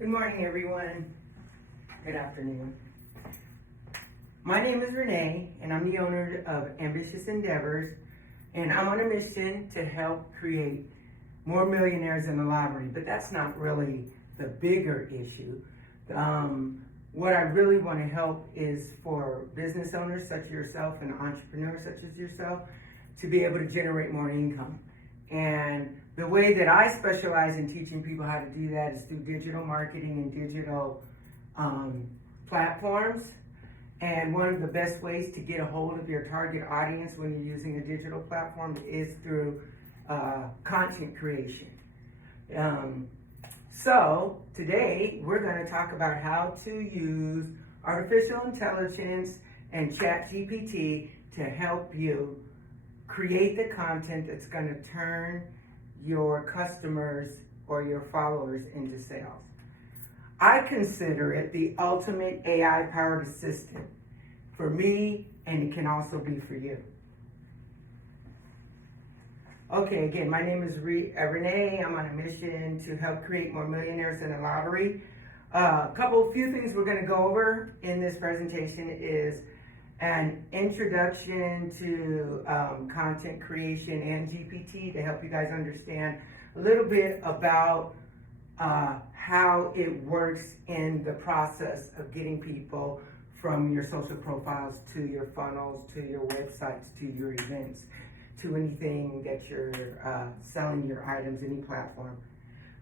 Good morning, everyone. Good afternoon. My name is Renee, and I'm the owner of Ambitious Endeavors, and I'm on a mission to help create more millionaires in the lottery, but that's not really the bigger issue. What I really want to help is for business owners such as yourself and entrepreneurs such as yourself to be able to generate more income. And the way that I specialize in teaching people how to do that is through digital marketing and digital platforms. And one of the best ways to get a hold of your target audience when you're using a digital platform is through content creation. So today we're going to talk about how to use artificial intelligence and ChatGPT to help you create the content that's going to turn your customers or your followers into sales. I consider it the ultimate AI-powered assistant for me, and it can also be for you. Okay, again, my name is Renee. I'm on a mission to help create more millionaires in the lottery. Few things we're going to go over in this presentation is an introduction to content creation and GPT to help you guys understand a little bit about how it works in the process of getting people from your social profiles to your funnels, to your websites, to your events, to anything that you're selling your items, any platform.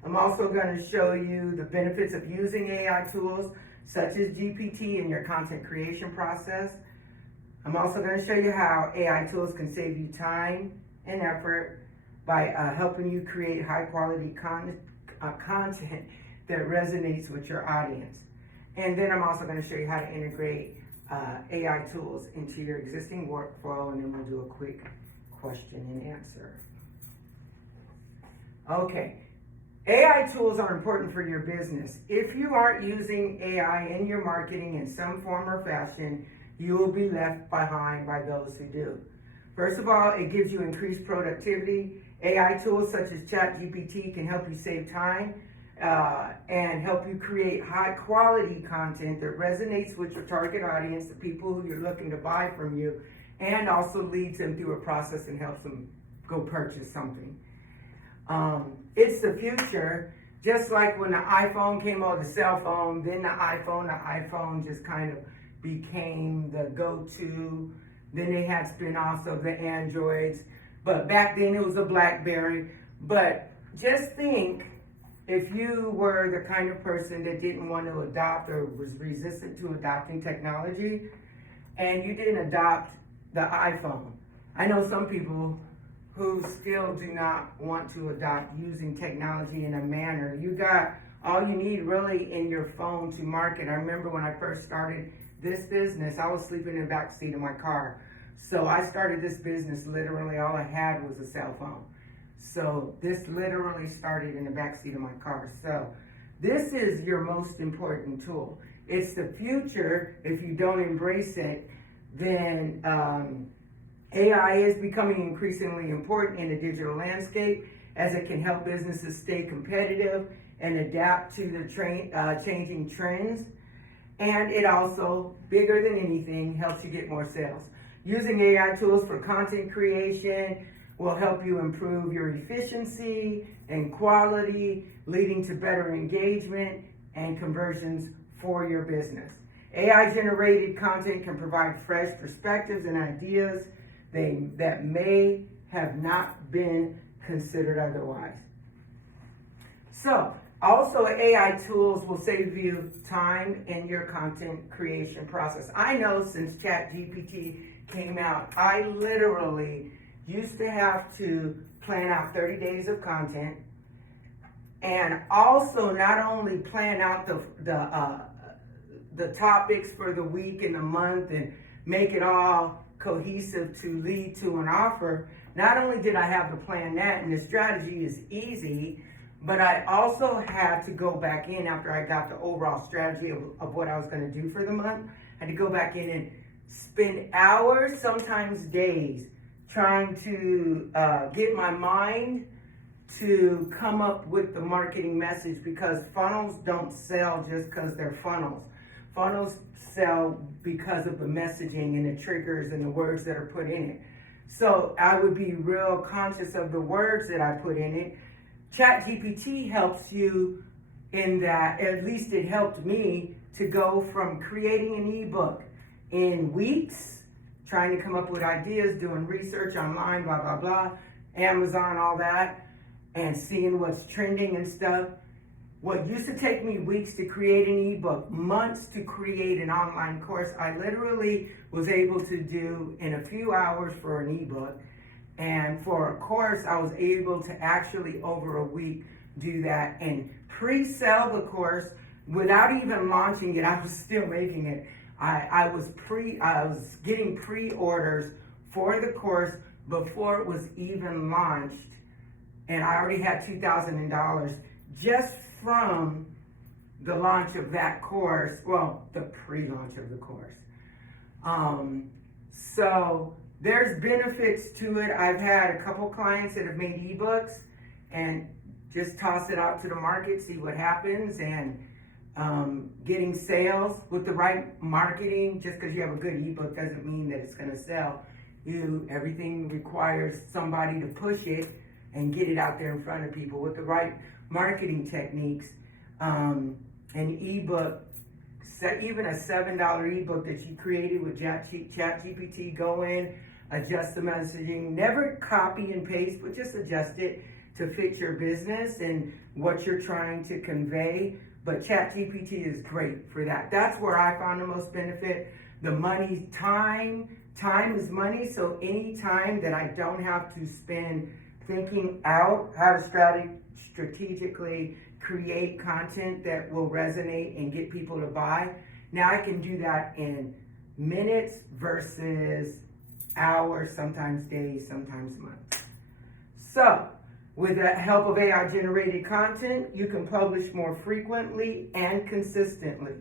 I'm also going to show you the benefits of using AI tools such as GPT in your content creation process. I'm also going to show you how AI tools can save you time and effort by helping you create high quality content that resonates with your audience. And then I'm also going to show you how to integrate AI tools into your existing workflow, and then we'll do a quick question and answer. Okay, AI tools are important for your business. If you aren't using AI in your marketing in some form or fashion, you will be left behind by those who do. First of all, it gives you increased productivity. AI tools such as ChatGPT can help you save time and help you create high quality content that resonates with your target audience, the people who you're looking to buy from you, and also leads them through a process and helps them go purchase something. It's the future. Just like when the iPhone came out, the cell phone, then the iPhone just kind of became the go-to. Then they had spin-offs of the Androids, but back then it was a BlackBerry. But just think, if you were the kind of person that didn't want to adopt or was resistant to adopting technology, and you didn't adopt the iPhone. I know some people who still do not want to adopt using technology in a manner. You got all you need really in your phone to market. I remember when I first started this business, I was sleeping in the back seat of my car. So I started this business, literally all I had was a cell phone. So this literally started in the back seat of my car. So this is your most important tool. It's the future. If you don't embrace it, then AI is becoming increasingly important in the digital landscape as it can help businesses stay competitive and adapt to the changing trends. And it also, bigger than anything, helps you get more sales. Using AI tools for content creation will help you improve your efficiency and quality, leading to better engagement and conversions for your business. AI-generated content can provide fresh perspectives and ideas that may have not been considered otherwise. So, also AI tools will save you time in your content creation process. I know since ChatGPT came out, I literally used to have to plan out 30 days of content, and also not only plan out the topics for the week and the month and make it all cohesive to lead to an offer. Not only did I have to plan that, and the strategy is easy, but I also had to go back in after I got the overall strategy of what I was going to do for the month. I had to go back in and spend hours, sometimes days, trying to get my mind to come up with the marketing message, because funnels don't sell just because they're funnels. Funnels sell because of the messaging and the triggers and the words that are put in it. So I would be real conscious of the words that I put in it. ChatGPT helps you in that, at least it helped me to go from creating an ebook in weeks, trying to come up with ideas, doing research online, blah, blah, blah, Amazon, all that, and seeing what's trending and stuff. What used to take me weeks to create an ebook, months to create an online course, I literally was able to do in a few hours for an ebook. And for a course, I was able to actually over a week do that and pre-sell the course without even launching it. I was still making it. I was getting pre-orders for the course before it was even launched. And I already had $2,000 just from the launch of that course, well, the pre-launch of the course. So there's benefits to it. I've had a couple clients that have made ebooks and just toss it out to the market, see what happens, and getting sales with the right marketing. Just because you have a good ebook doesn't mean that it's going to sell. Everything requires somebody to push it and get it out there in front of people with the right marketing techniques. An ebook, even a $7 ebook that you created with ChatGPT, go in, adjust the messaging, never copy and paste, but just adjust it to fit your business and what you're trying to convey. But ChatGPT is great for that. That's where I found the most benefit. The money, time is money. So any time that I don't have to spend thinking out how to strategically create content that will resonate and get people to buy, now I can do that in minutes versus hours, sometimes days, sometimes months. So with the help of AI generated content, you can publish more frequently and consistently.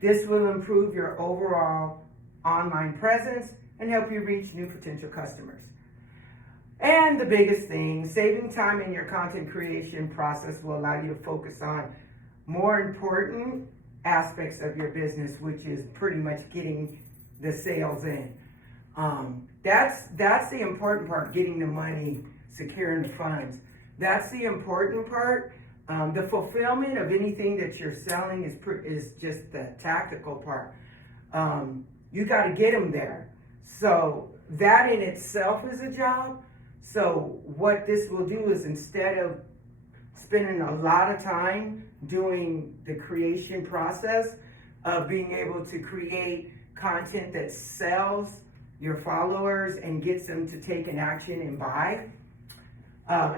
This will improve your overall online presence and help you reach new potential customers. And the biggest thing, saving time in your content creation process will allow you to focus on more important aspects of your business, which is pretty much getting the sales in. That's the important part, getting the money, securing the funds. That's the important part. The fulfillment of anything that you're selling is just the tactical part. You got to get them there. So that in itself is a job. So what this will do is, instead of spending a lot of time doing the creation process of being able to create content that sells your followers and gets them to take an action and buy,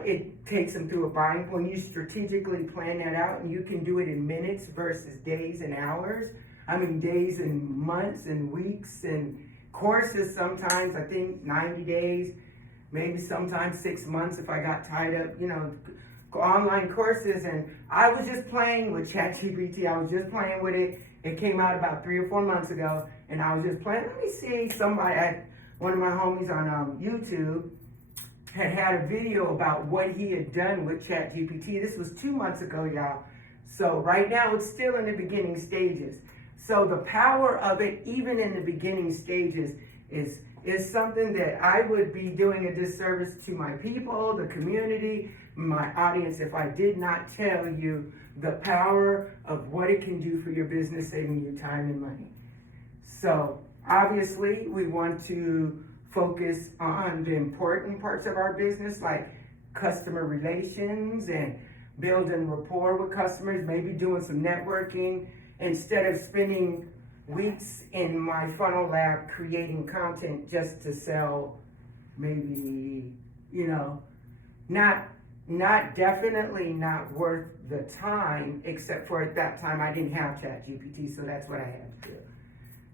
it takes them through a buying. When you strategically plan that out, and you can do it in minutes versus days and hours, days and months and weeks, and courses sometimes, I think 90 days, maybe sometimes 6 months if I got tied up, online courses. And I was just playing with ChatGPT. I was just playing with it. It came out about 3 or 4 months ago, and I was just playing. Let me see, one of my homies on YouTube had a video about what he had done with ChatGPT. This was 2 months ago, y'all. So right now it's still in the beginning stages. So the power of it, even in the beginning stages, is something that I would be doing a disservice to my people, the community, my audience, if I did not tell you the power of what it can do for your business, saving you time and money. So obviously we want to focus on the important parts of our business, like customer relations and building rapport with customers, maybe doing some networking, instead of spending weeks in my funnel lab creating content just to sell. Maybe, definitely not worth the time, except for at that time I didn't have ChatGPT, so that's what I had to do.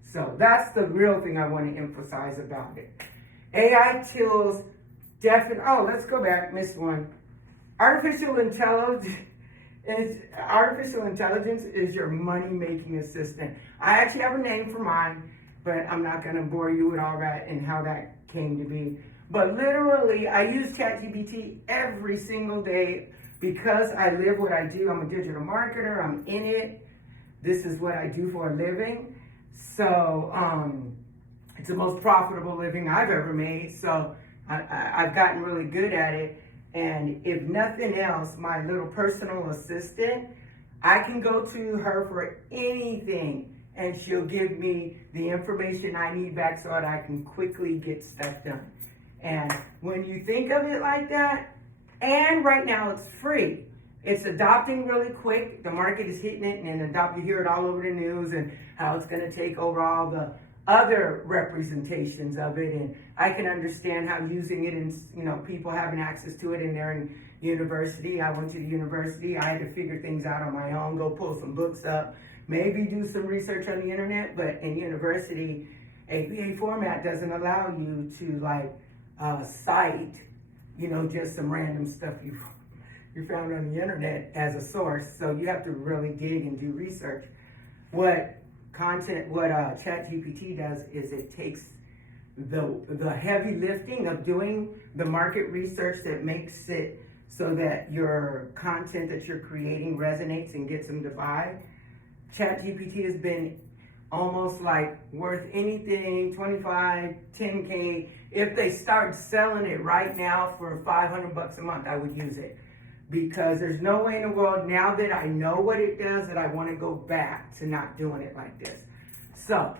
So that's the real thing I want to emphasize about it. AI tools let's go back, missed one. Artificial intelligence is your money-making assistant. I actually have a name for mine, but I'm not going to bore you with all that and how that came to be. But literally, I use ChatGPT every single day because I live what I do. I'm a digital marketer. I'm in it. This is what I do for a living. So it's the most profitable living I've ever made. So I've gotten really good at it. And if nothing else, my little personal assistant, I can go to her for anything and she'll give me the information I need back so that I can quickly get stuff done. And when you think of it like that, and right now it's free. It's adopting really quick. The market is hitting it and you hear it all over the news and how it's gonna take over all the other representations of it. And I can understand how using it and people having access to it and they're in university. I went to the university. I had to figure things out on my own, go pull some books up, maybe do some research on the internet. But in university, APA format doesn't allow you to cite, just some random stuff you found on the internet as a source. So you have to really dig and do research. What ChatGPT does is it takes the heavy lifting of doing the market research that makes it so that your content that you're creating resonates and gets them to buy. ChatGPT has been almost worth anything, 25, 10K. If they start selling it right now for $500 a month, I would use it. Because there's no way in the world, now that I know what it does, that I want to go back to not doing it like this. So,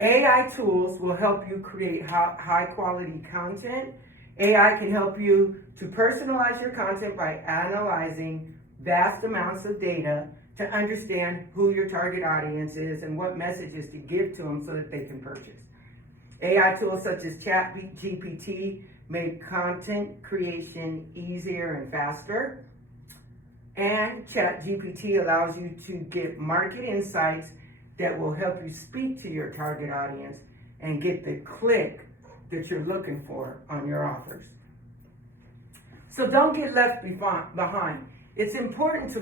AI tools will help you create high quality content. AI can help you to personalize your content by analyzing vast amounts of data to understand who your target audience is and what messages to give to them so that they can purchase. AI tools such as ChatGPT make content creation easier and faster. And ChatGPT allows you to get market insights that will help you speak to your target audience and get the click that you're looking for on your offers. So don't get left behind. It's important to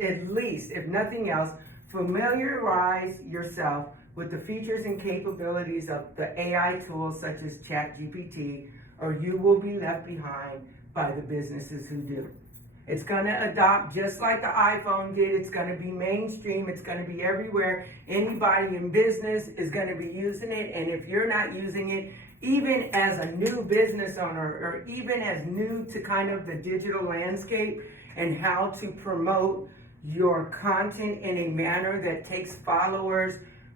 at least, if nothing else, familiarize yourself with the features and capabilities of the AI tools such as ChatGPT, or you will be left behind by the businesses who do. It's gonna adopt just like the iPhone did. It's gonna be mainstream. It's gonna be everywhere. Anybody in business is gonna be using it. And if you're not using it, even as a new business owner, or even as new to kind of the digital landscape and how to promote your content in a manner that takes followers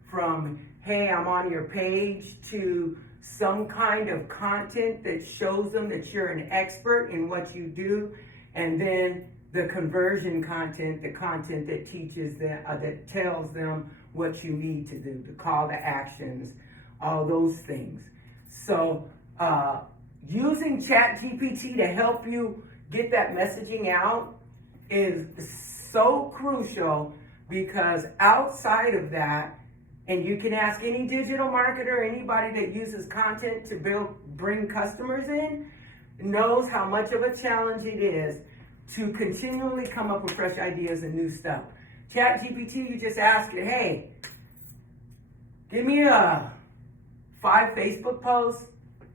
from, hey, I'm on your page, to some kind of content that shows them that you're an expert in what you do, and then the conversion content, the content that teaches them, that tells them what you need to do, the call to actions, all those things. So using ChatGPT to help you get that messaging out is so crucial, because outside of that, and you can ask any digital marketer, anybody that uses content to bring customers in, knows how much of a challenge it is to continually come up with fresh ideas and new stuff. ChatGPT, you just ask it, hey, give me 5 Facebook posts,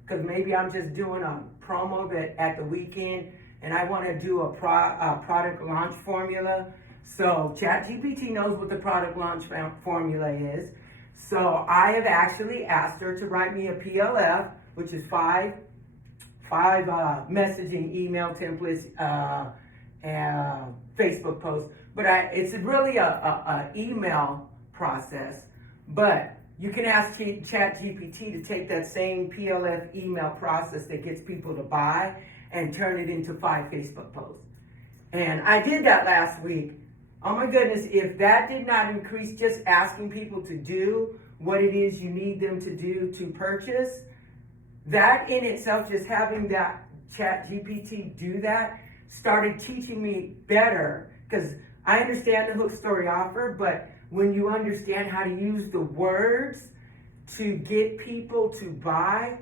because maybe I'm just doing a promo that at the weekend and I want to do a product launch formula. So ChatGPT knows what the product launch formula is. So I have actually asked her to write me a PLF, which is five messaging email templates and Facebook posts. But it's really a email process. But you can ask ChatGPT to take that same PLF email process that gets people to buy and turn it into 5 Facebook posts. And I did that last week. Oh my goodness, if that did not increase just asking people to do what it is you need them to do to purchase, that in itself, just having that ChatGPT do that, started teaching me better, because I understand the hook story offer, but when you understand how to use the words to get people to buy,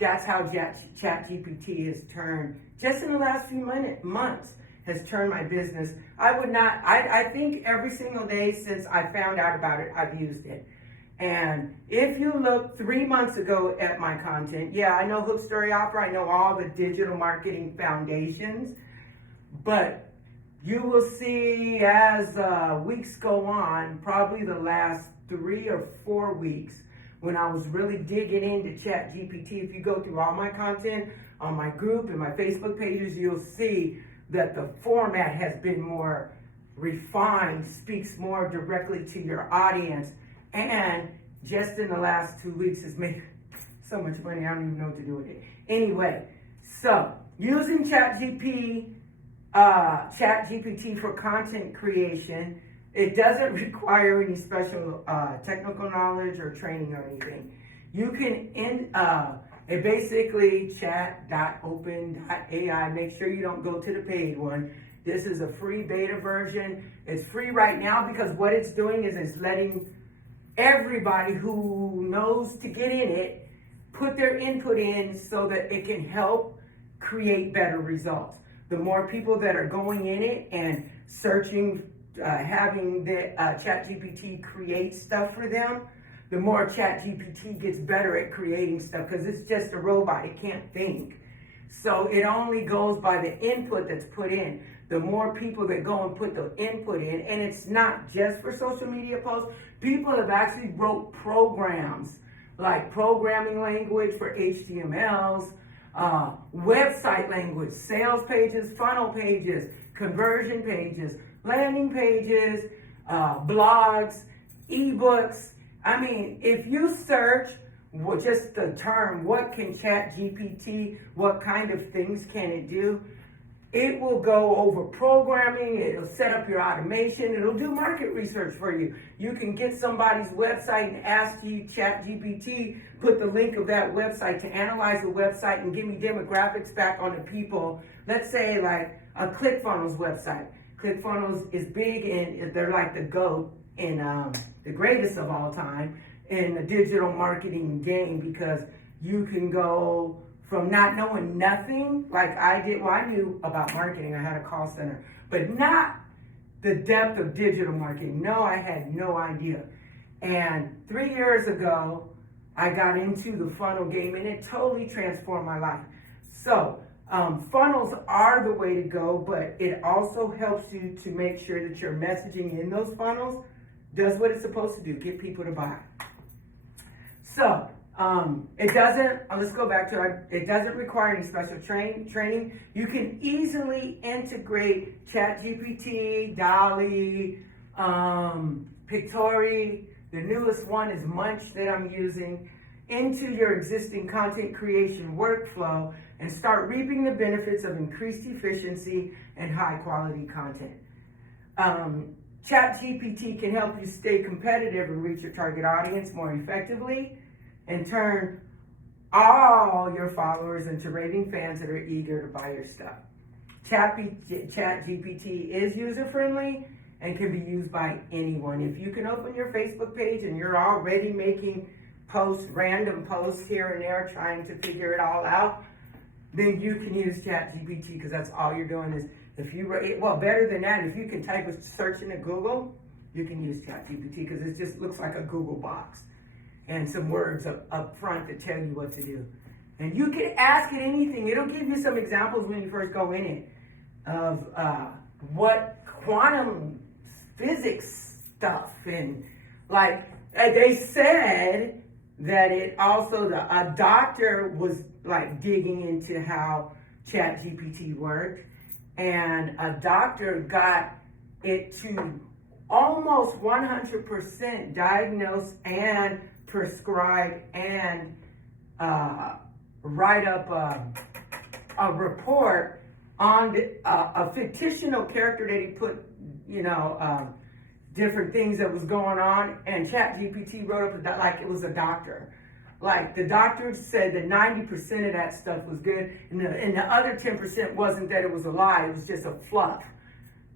that's how ChatGPT has turned, just in the last few months, has turned my business. I think every single day since I found out about it, I've used it. And if you look 3 months ago at my content, yeah, I know Hook Story Offer, I know all the digital marketing foundations, but you will see as weeks go on, probably the last 3 or 4 weeks, when I was really digging into ChatGPT, if you go through all my content on my group and my Facebook pages, you'll see that the format has been more refined, speaks more directly to your audience, and just in the last 2 weeks has made so much money, I don't even know what to do with it. Anyway, so using ChatGPT for content creation, it doesn't require any special technical knowledge or training or anything. You can it basically chat.open.ai. Make sure you don't go to the paid one. This is a free beta version. It's free right now because what it's doing is it's letting everybody who knows to get in it put their input in so that it can help create better results. The more people that are going in it and searching, having the ChatGPT create stuff for them, the more ChatGPT gets better at creating stuff because it's just a robot. It can't think. So it only goes by the input that's put in. The more people that go and put the input in, and it's not just for social media posts. People have actually wrote programs like programming language for HTMLs, website language, sales pages, funnel pages, conversion pages, landing pages, blogs, ebooks. I mean, if you search just the term, what can ChatGPT, what kind of things can it do? It will go over programming, it'll set up your automation, it'll do market research for you. You can get somebody's website and ask ChatGPT, put the link of that website to analyze the website and give me demographics back on the people. Let's say like a ClickFunnels website. ClickFunnels is big and they're like the GOAT and the greatest of all time in the digital marketing game because you can go from not knowing nothing like I did. Well, I knew about marketing. I had a call center, but not the depth of digital marketing. No, I had no idea. And 3 years ago, I got into the funnel game and it totally transformed my life. So funnels are the way to go, but it also helps you to make sure that your messaging in those funnels does what it's supposed to do, get people to buy. So it doesn't, let's go back to it. It doesn't require any special training. You can easily integrate ChatGPT, DALL-E, Pictory, the newest one is Munch that I'm using, into your existing content creation workflow and start reaping the benefits of increased efficiency and high quality content. ChatGPT can help you stay competitive and reach your target audience more effectively and turn all your followers into raving fans that are eager to buy your stuff. ChatGPT is user-friendly and can be used by anyone. If you can open your Facebook page and you're already making posts, random posts here and there, trying to figure it all out, then you can use ChatGPT because that's all you're doing is, if you, well, better than that, if you can type a search into Google, you can use ChatGPT because it just looks like a Google box and some words up front that tell you what to do. And you can ask it anything. It'll give you some examples when you first go in it of what quantum physics stuff and like they said that it also, a doctor was like digging into how ChatGPT worked, and a doctor got it to almost 100% diagnose and prescribe and write up a report on a fictional character that he put, different things that was going on, and ChatGPT wrote up like it was a doctor. Like the doctor said that 90% of that stuff was good, and the other 10% wasn't that it was a lie, it was just a fluff.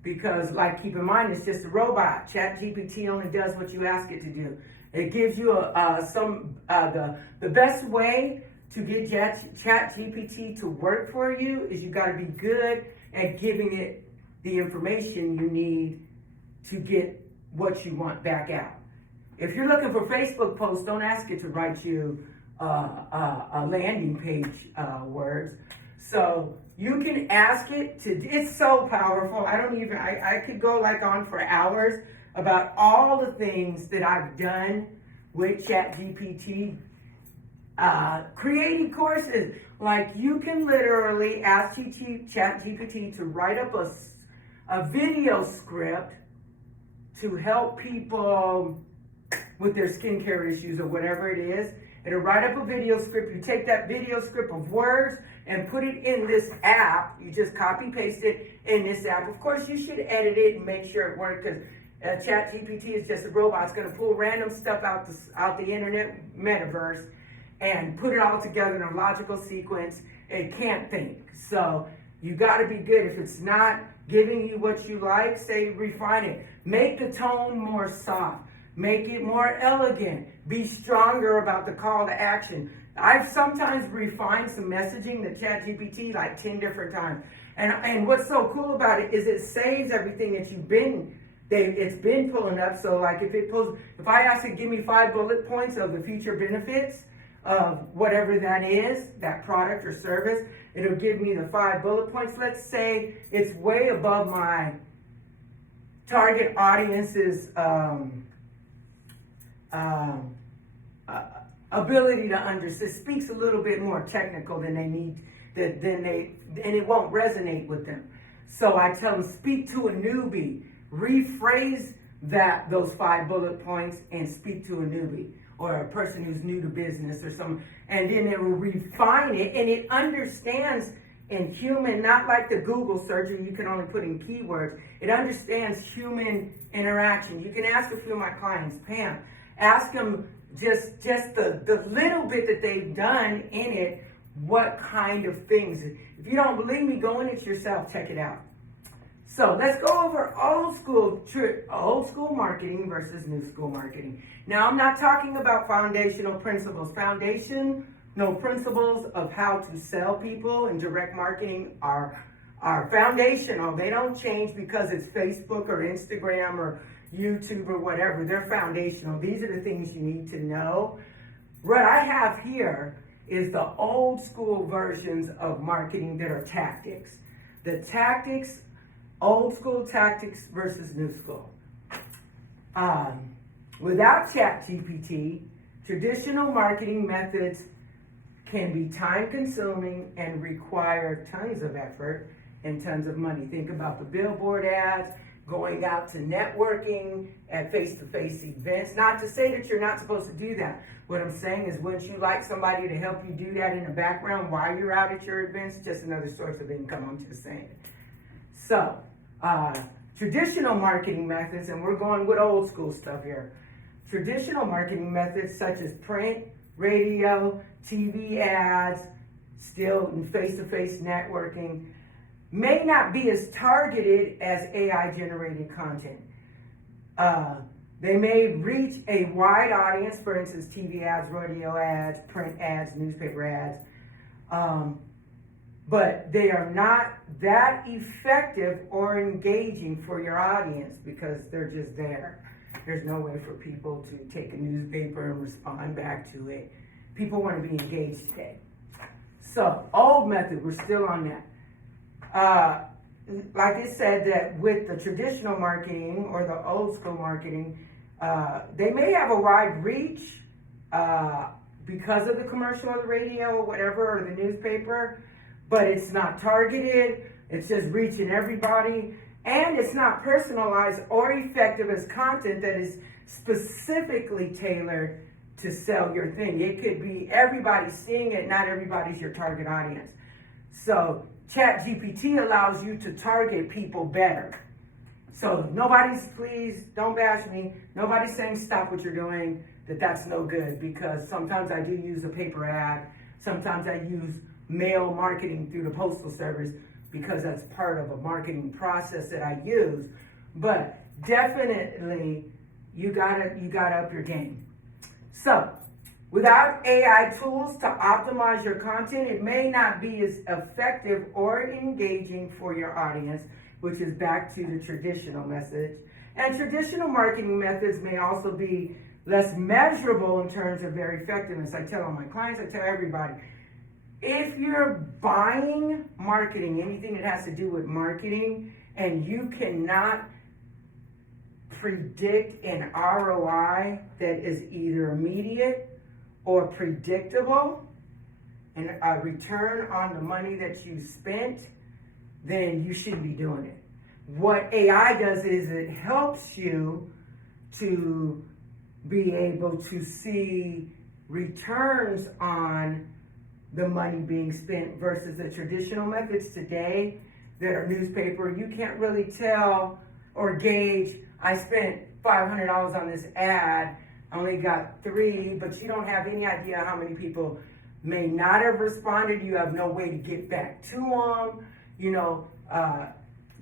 Because like, keep in mind, it's just a robot. ChatGPT only does what you ask it to do. It gives you the best way to get ChatGPT to work for you is you gotta be good at giving it the information you need to get what you want back out. If you're looking for Facebook posts, don't ask it to write you a landing page words. So you can ask it to, it's so powerful. I could go like on for hours about all the things that I've done with ChatGPT. Creating courses, like you can literally ask ChatGPT to write up a video script to help people with their skincare issues or whatever it is. It'll write up a video script. You take that video script of words and put it in this app. You just copy paste it in this app. Of course, you should edit it and make sure it works, because ChatGPT is just a robot. It's going to pull random stuff out the internet metaverse and put it all together in a logical sequence. It can't think. So you got to be good. If it's not giving you what you like, say refine it. Make the tone more soft. Make it more elegant. Be stronger about the call to action. I've sometimes refined some messaging to ChatGPT like 10 different times. And what's so cool about it is it saves everything that it's been pulling up. So like if I ask it, give me 5 bullet points of the future benefits of whatever that is, that product or service, it'll give me the 5 bullet points. Let's say it's way above my target audience's ability to understand. It speaks a little bit more technical than they need, and it won't resonate with them. So I tell them, speak to a newbie, rephrase those 5 bullet points and speak to a newbie or a person who's new to business or something, and then it will refine it, and it understands in human, not like the Google search, you can only put in keywords. It understands human interaction. You can ask a few of my clients, Pam, ask them just the little bit that they've done in it, what kind of things. If you don't believe me, go in it yourself, check it out. So let's go over old school marketing versus new school marketing. Now, I'm not talking about foundational principles. Foundational principles of how to sell people in direct marketing are foundational. They don't change because it's Facebook or Instagram or YouTube or whatever. They're foundational. These are the things you need to know. What I have here is the old school versions of marketing that are tactics. The tactics, old school tactics versus new school. Without ChatGPT, traditional marketing methods can be time consuming and require tons of effort and tons of money. Think about the billboard ads, going out to networking at face-to-face events. Not to say that you're not supposed to do that. What I'm saying is, wouldn't you like somebody to help you do that in the background while you're out at your events? Just another source of income, I'm just saying. So, traditional marketing methods, and we're going with old school stuff here. Traditional marketing methods such as print, radio, TV ads, still in face-to-face networking, may not be as targeted as AI-generated content. They may reach a wide audience, for instance, TV ads, radio ads, print ads, newspaper ads, but they are not that effective or engaging for your audience because they're just there. There's no way for people to take a newspaper and respond back to it. People want to be engaged today. So, old method, we're still on that. Like I said, that with the traditional marketing or the old school marketing, they may have a wide reach because of the commercial or the radio or whatever, or the newspaper, but it's not targeted. It's just reaching everybody. And it's not personalized or effective as content that is specifically tailored to sell your thing. It could be everybody seeing it, not everybody's your target audience. So ChatGPT allows you to target people better. So please don't bash me. Nobody's saying stop what you're doing, that's no good, because sometimes I do use a paper ad. Sometimes I use mail marketing through the postal service, because that's part of a marketing process that I use. But definitely, you gotta up your game. So, without AI tools to optimize your content, it may not be as effective or engaging for your audience, which is back to the traditional message. And traditional marketing methods may also be less measurable in terms of their effectiveness. I tell all my clients, I tell everybody, if you're buying marketing, anything that has to do with marketing, and you cannot predict an ROI that is either immediate or predictable, and a return on the money that you spent, then you shouldn't be doing it. What AI does is it helps you to be able to see returns on the money being spent versus the traditional methods today that are newspaper. You can't really tell or gauge, I spent $500 on this ad, I only got 3, but you don't have any idea how many people may not have responded. You have no way to get back to them.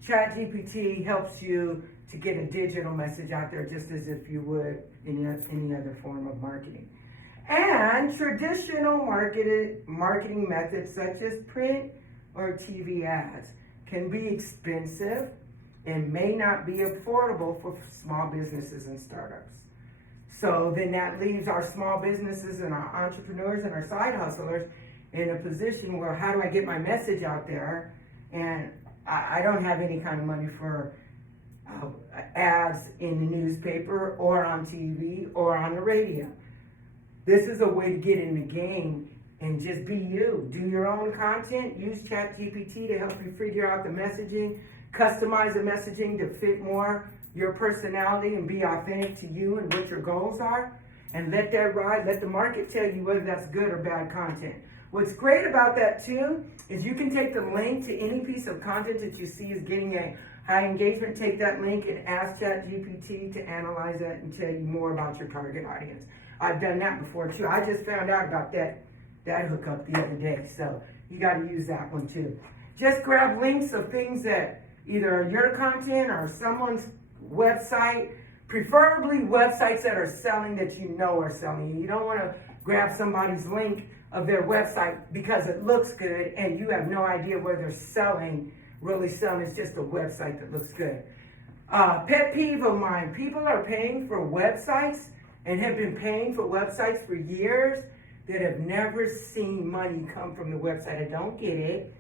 ChatGPT helps you to get a digital message out there just as if you would in any other form of marketing. And traditional marketing methods such as print or TV ads can be expensive and may not be affordable for small businesses and startups. So then that leaves our small businesses and our entrepreneurs and our side hustlers in a position where, how do I get my message out there? And I don't have any kind of money for ads in the newspaper or on TV or on the radio. This is a way to get in the game and just be you. Do your own content. Use ChatGPT to help you figure out the messaging. Customize the messaging to fit more your personality and be authentic to you and what your goals are. And let that ride. Let the market tell you whether that's good or bad content. What's great about that too is you can take the link to any piece of content that you see is getting a high engagement. Take that link and ask ChatGPT to analyze that and tell you more about your target audience. I've done that before too. I just found out about that hookup the other day. So you got to use that one too. Just grab links of things that either are your content or someone's website, preferably websites that are selling that you know are selling. You don't want to grab somebody's link of their website because it looks good and you have no idea where they're really selling. It's just a website that looks good. Pet peeve of mine, people are paying for websites and have been paying for websites for years that have never seen money come from the website. I don't get it,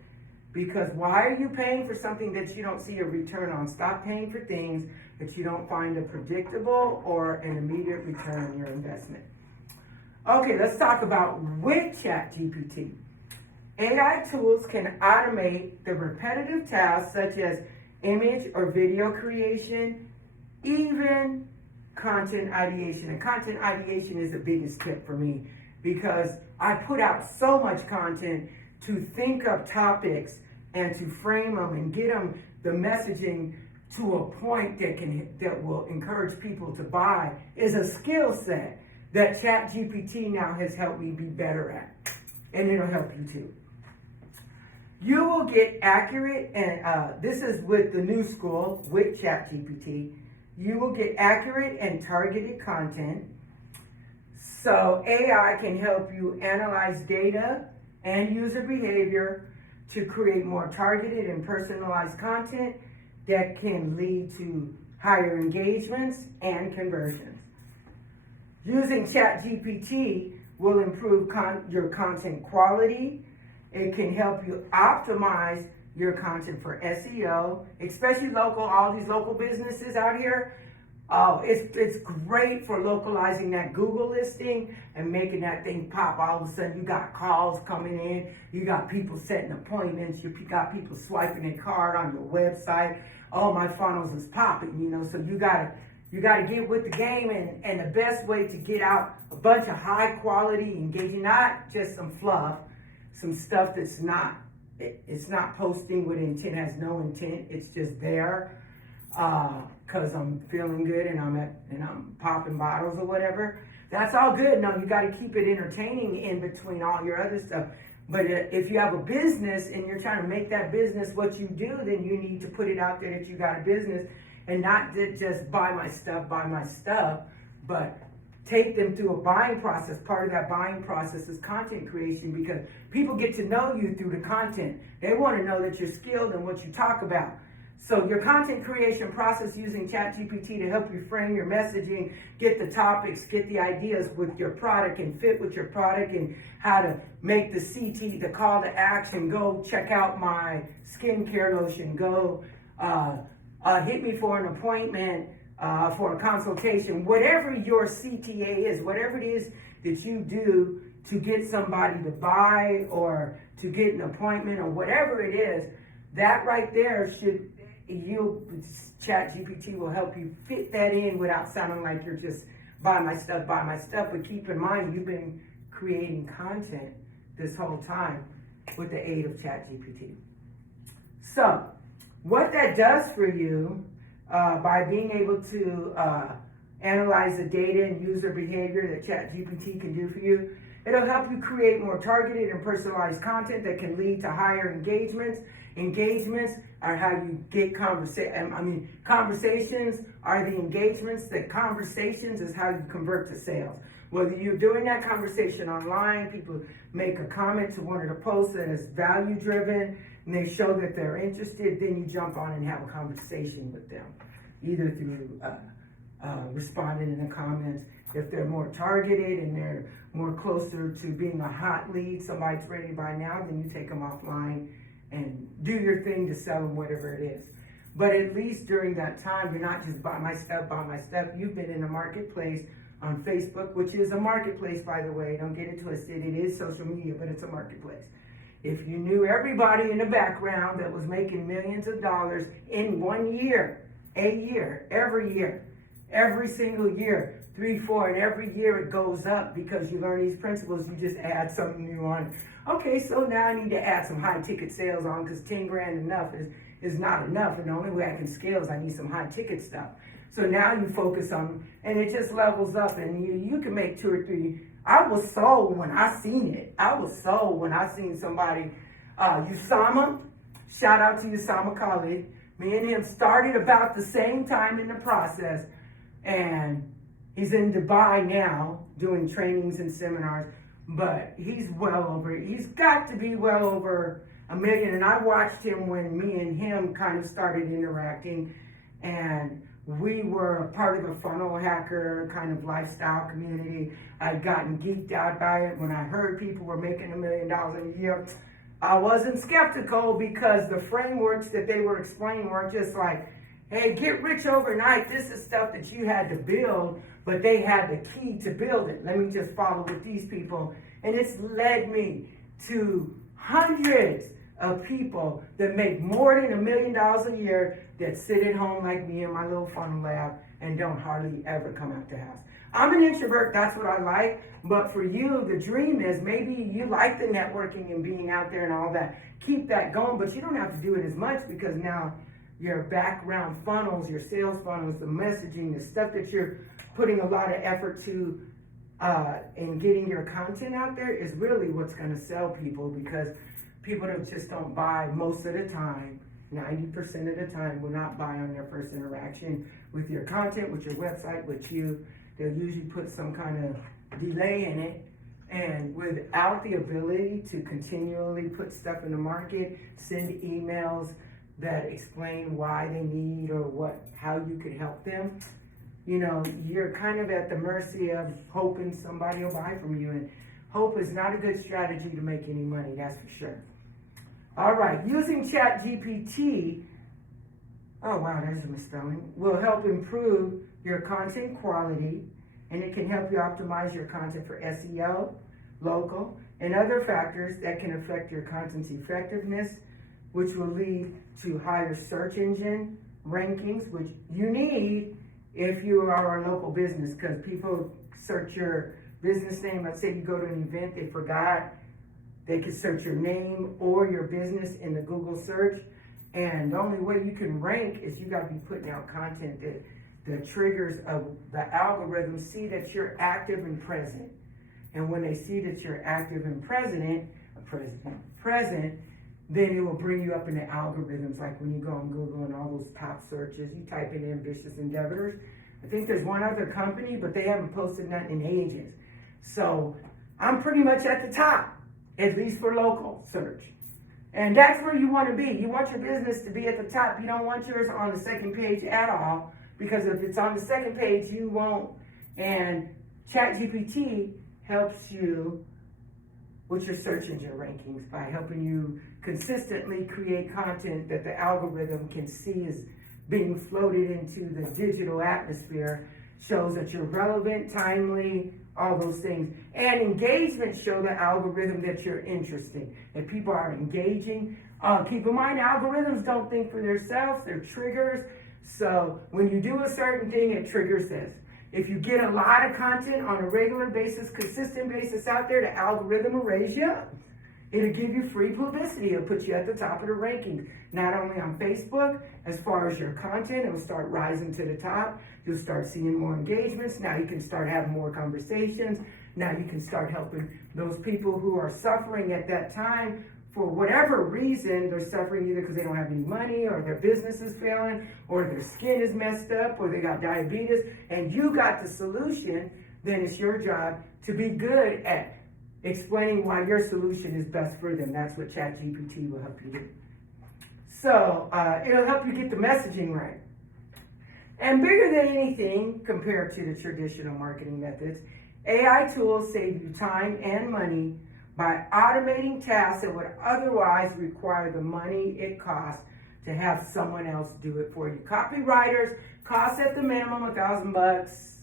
because why are you paying for something that you don't see a return on? Stop paying for things that you don't find a predictable or an immediate return on your investment. Okay, let's talk about with ChatGPT. AI tools can automate the repetitive tasks such as image or video creation, even content ideation. And content ideation is the biggest tip for me because I put out so much content to think of topics and to frame them and get them the messaging to a point that will encourage people to buy is a skill set that ChatGPT now has helped me be better at, and it'll help you too. You will get accurate, and this is with the new school with ChatGPT. You will get accurate and targeted content. So AI can help you analyze data and user behavior to create more targeted and personalized content that can lead to higher engagements and conversions. Using ChatGPT will improve your content quality. It can help you optimize your content for SEO, especially all these local businesses out here. It's great for localizing that Google listing and making that thing pop. All of a sudden, you got calls coming in. You got people setting appointments. You got people swiping a card on your website. Oh, my funnels is popping, So you gotta get with the game, and the best way to get out a bunch of high quality engaging, not just some fluff, some stuff that's it's not posting with intent, has no intent. It's just there because I'm feeling good and I'm popping bottles or whatever. That's all good. No, you got to keep it entertaining in between all your other stuff. But if you have a business and you're trying to make that business what you do, then you need to put it out there that you got a business and not just buy my stuff, but take them through a buying process. Part of that buying process is content creation because people get to know you through the content. They want to know that you're skilled in what you talk about. So your content creation process using ChatGPT to help you frame your messaging, get the topics, get the ideas with your product and fit with your product, and how to make the CT, the call to action, go check out my skincare lotion, go hit me for an appointment, for a consultation, whatever your CTA is, whatever it is that you do to get somebody to buy or to get an appointment or whatever it is, that right there ChatGPT will help you fit that in without sounding like you're just buy my stuff. But keep in mind, you've been creating content this whole time with the aid of ChatGPT. So what that does for you, by being able to analyze the data and user behavior that ChatGPT can do for you, it'll help you create more targeted and personalized content that can lead to higher engagements. Engagements are how you get conversations are the engagements. The conversations is how you convert to sales. Whether you're doing that conversation online, people make a comment to one of the posts that is value driven, and they show that they're interested, then you jump on and have a conversation with them, either through responding in the comments. If they're more targeted and they're more closer to being a hot lead, somebody's ready to buy now, then you take them offline and do your thing to sell them whatever it is. But at least during that time, you're not just buy my stuff. You've been in a marketplace on Facebook, which is a marketplace, by the way. Don't get it twisted. It is social media, but it's a marketplace. If you knew everybody in the background that was making millions of dollars in 1 year, every single year, 3, 4, and every year it goes up because you learn these principles, you just add something new on it. Okay, so now I need to add some high ticket sales on because 10 grand enough is not enough, and the only way I can scale is I need some high ticket stuff. So now you focus on, and it just levels up, and you can make 2 or 3. I was sold when I seen it. I was sold when I seen somebody, Usama, shout out to Usama Khalid. Me and him started about the same time in the process, and he's in Dubai now doing trainings and seminars, but he's got to be well over $1 million. And I watched him when me and him kind of started interacting, and we were part of the funnel hacker kind of lifestyle community. I'd gotten geeked out by it. When I heard people were making $1 million a year, I wasn't skeptical because the frameworks that they were explaining weren't just like, hey, get rich overnight. This is stuff that you had to build, but they had the key to build it. Let me just follow with these people. And it's led me to hundreds of people that make more than $1 million a year that sit at home like me in my little funnel lab and don't hardly ever come out the house. I'm an introvert, that's what I like, but for you, the dream is maybe you like the networking and being out there and all that. Keep that going, but you don't have to do it as much because now your background funnels, your sales funnels, the messaging, the stuff that you're putting a lot of effort to in getting your content out there is really what's going to sell people, because people just don't buy most of the time. 90% of the time will not buy on their first interaction with your content, with your website, with you. They'll usually put some kind of delay in it. And without the ability to continually put stuff in the market, send emails that explain why they need or how you could help them, you're kind of at the mercy of hoping somebody will buy from you. And hope is not a good strategy to make any money, that's for sure. All right, using ChatGPT, oh wow, there's a misspelling, will help improve your content quality, and it can help you optimize your content for SEO, local, and other factors that can affect your content's effectiveness, which will lead to higher search engine rankings, which you need if you are a local business, because people search your business name. Let's say you go to an event, they forgot. They can search your name or your business in the Google search. And the only way you can rank is you got to be putting out content that the triggers of the algorithm see that you're active and present. And when they see that you're active and present, then it will bring you up in the algorithms. Like when you go on Google and all those top searches, you type in ambitious endeavors. I think there's one other company, but they haven't posted nothing in ages. So I'm pretty much at the top, at least for local search. And that's where you want to be. You want your business to be at the top. You don't want yours on the second page at all, because if it's on the second page, you won't. And ChatGPT helps you with your search engine rankings by helping you consistently create content that the algorithm can see is being floated into the digital atmosphere. Shows that you're relevant, timely, all those things. And engagement show the algorithm that you're interesting. If people are engaging, keep in mind, algorithms don't think for themselves, they're triggers. So when you do a certain thing, it triggers this. If you get a lot of content on a regular basis, consistent basis out there, the algorithm will raise you up. It'll give you free publicity. It'll put you at the top of the rankings. Not only on Facebook, as far as your content, it will start rising to the top. You'll start seeing more engagements. Now you can start having more conversations. Now you can start helping those people who are suffering at that time for whatever reason. They're suffering either because they don't have any money, or their business is failing, or their skin is messed up, or they got diabetes, and you got the solution. Then it's your job to be good at explaining why your solution is best for them. That's what ChatGPT will help you do. So it'll help you get the messaging right. And bigger than anything, compared to the traditional marketing methods, AI tools save you time and money by automating tasks that would otherwise require the money it costs to have someone else do it for you. Copywriters cost at the minimum $1,000.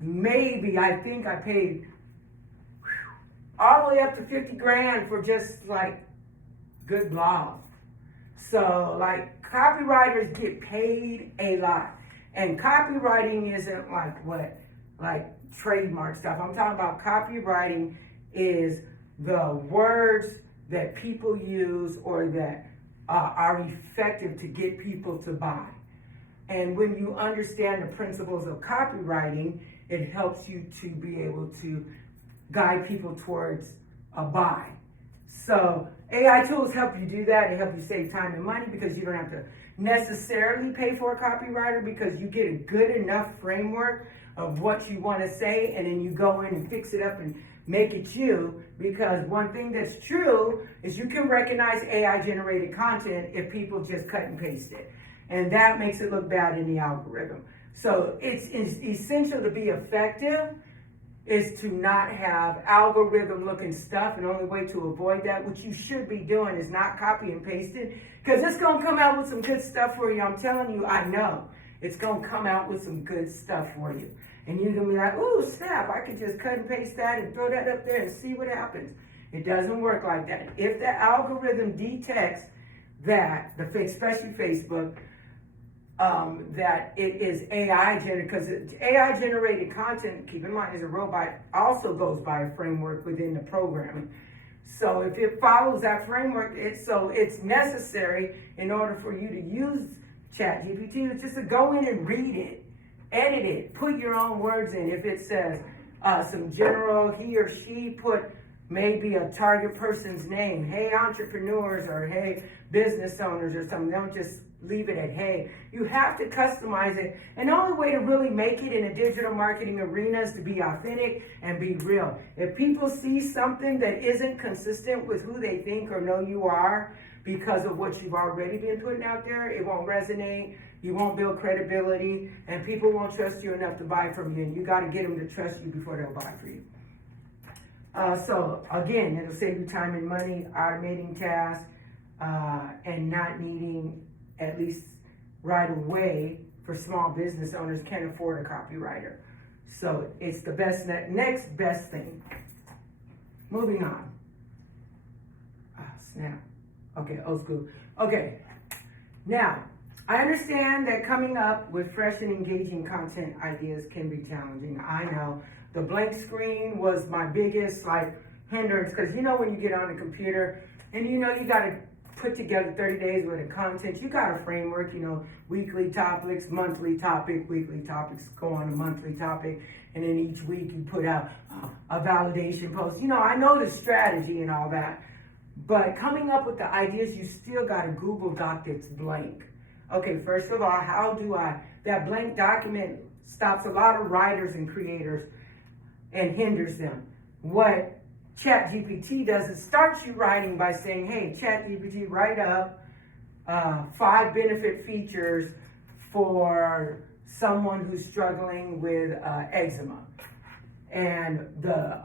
Maybe, I think I paid all the way up to 50 grand for just like good blogs. So like copywriters get paid a lot. And copywriting isn't like trademark stuff. I'm talking about copywriting is the words that people use or that are effective to get people to buy. And when you understand the principles of copywriting, it helps you to be able to guide people towards a buy. So AI tools help you do that. They help you save time and money because you don't have to necessarily pay for a copywriter, because you get a good enough framework of what you want to say, and then you go in and fix it up and make it you. Because one thing that's true is you can recognize AI generated content if people just cut and paste it, and that makes it look bad in the algorithm. So it's essential to be effective is to not have algorithm looking stuff, and the only way to avoid that, what you should be doing, is not copy and pasting, because it's going to come out with some good stuff for you. I'm telling you, I know. It's going to come out with some good stuff for you. And you're going to be like, ooh, snap, I could just cut and paste that and throw that up there and see what happens. It doesn't work like that. If the algorithm detects that, especially Facebook, that it is AI generated, because AI generated content, keep in mind, is a robot, also goes by a framework within the programming. So if it follows that framework, it's necessary in order for you to use ChatGPT just to go in and read it, edit it, put your own words in. If it says some general, he or she put maybe a target person's name, hey entrepreneurs, or hey business owners or something. Don't just leave it at hey. You have to customize it. And the only way to really make it in a digital marketing arena is to be authentic and be real. If people see something that isn't consistent with who they think or know you are because of what you've already been putting out there, it won't resonate. You won't build credibility, and people won't trust you enough to buy from you. And you got to get them to trust you before they'll buy for you. So again, it'll save you time and money, automating tasks, and not needing, at least right away, for small business owners can't afford a copywriter. So it's the next best thing. Moving on. Snap. Okay, old school. Okay, now, I understand that coming up with fresh and engaging content ideas can be challenging. I know. The blank screen was my biggest hindrance, because when you get on a computer and you got to put together 30 days worth of content, you got a framework, weekly topics, monthly topic, weekly topics go on a monthly topic, and then each week you put out a validation post. I know the strategy and all that, but coming up with the ideas, you still got a Google Doc that's blank. Okay, first of all, that blank document stops a lot of writers and creators and hinders them. What ChatGPT does, it starts you writing by saying, hey, ChatGPT, write up 5 benefit features for someone who's struggling with eczema. And the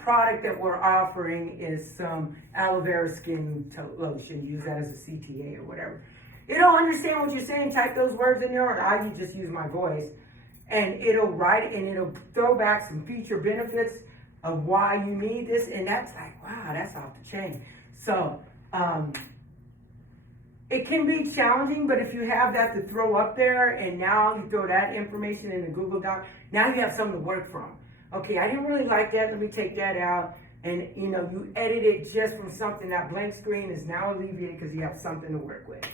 product that we're offering is some aloe vera skin lotion. Use that as a CTA or whatever. It'll understand what you're saying. Type those words in there, or I just use my voice, and it'll write it, and it'll throw back some feature benefits of why you need this. And that's like, wow, that's off the chain. So it can be challenging, but if you have that to throw up there, and now you throw that information in the Google Doc, now you have something to work from. Okay, I didn't really like that. Let me take that out. And you edit it just from something. That blank screen is now alleviated because you have something to work with.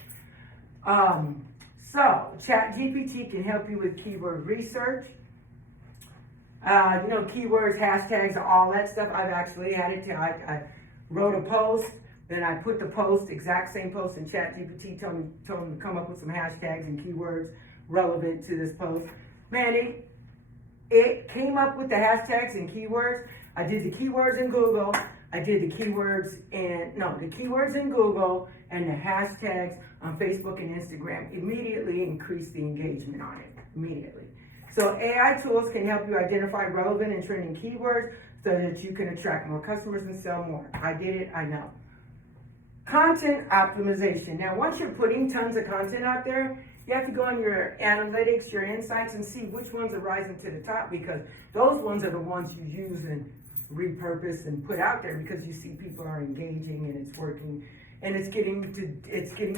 So ChatGPT can help you with keyword research. Keywords, hashtags, all that stuff. I've actually had it. I wrote a post, then I put the post, exact same post, in ChatGPT, told him to come up with some hashtags and keywords relevant to this post. Man, it came up with the hashtags and keywords. I did the keywords in Google. I did the keywords in Google and the hashtags on Facebook and Instagram. Immediately increased the engagement on it. Immediately. So AI tools can help you identify relevant and trending keywords so that you can attract more customers and sell more. I did it, I know. Content optimization. Now, once you're putting tons of content out there, you have to go on your analytics, your insights, and see which ones are rising to the top, because those ones are the ones you use and repurpose and put out there, because you see people are engaging and it's working and it's getting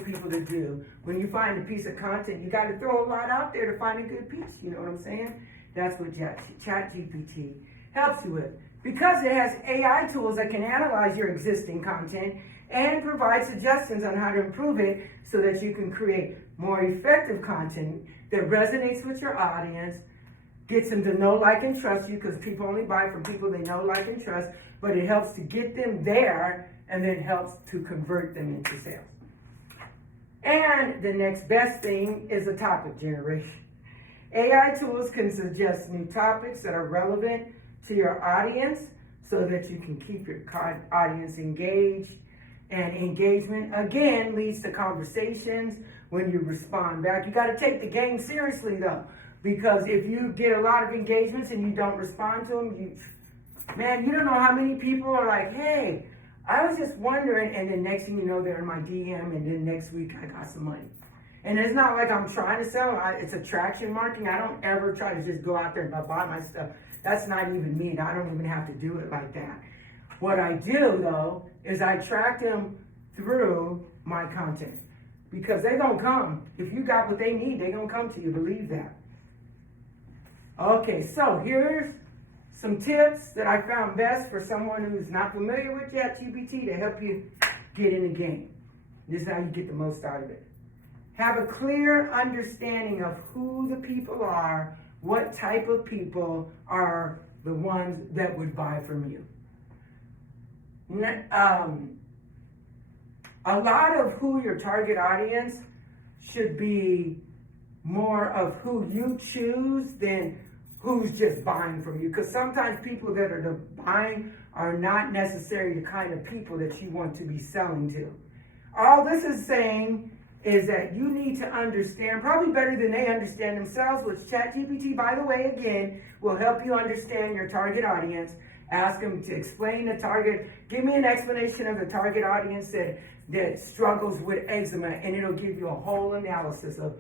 people to do. When you find a piece of content, you got to throw a lot out there to find a good piece. You know what I'm saying? That's what ChatGPT helps you with, because it has AI tools that can analyze your existing content and provide suggestions on how to improve it so that you can create more effective content that resonates with your audience, gets them to know, like, and trust you, because people only buy from people they know, like, and trust, but it helps to get them there and then helps to convert them into sales. And the next best thing is a topic generation. AI tools can suggest new topics that are relevant to your audience so that you can keep your audience engaged. And engagement, again, leads to conversations when you respond back. You got to take the game seriously, though, because if you get a lot of engagements and you don't respond to them, you don't know how many people are like, hey, I was just wondering, and then next thing you know, they're in my DM, and then next week I got some money. And it's not like I'm trying to sell. It's attraction marketing. I don't ever try to just go out there and buy my stuff. That's not even me. I don't even have to do it like that. What I do, though, is I track them through my content, because they're going to come. If you got what they need, they're going to come to you. Believe that. Okay, so here's some tips that I found best for someone who's not familiar with ChatGPT to help you get in the game. This is how you get the most out of it. Have a clear understanding of who the people are, what type of people are the ones that would buy from you. A lot of who your target audience should be more of who you choose than who's just buying from you. Because sometimes people that are buying are not necessarily the kind of people that you want to be selling to. All this is saying is that you need to understand, probably better than they understand themselves, which ChatGPT, by the way, again, will help you understand your target audience. Ask them to explain the target. Give me an explanation of the target audience that struggles with eczema, and it'll give you a whole analysis of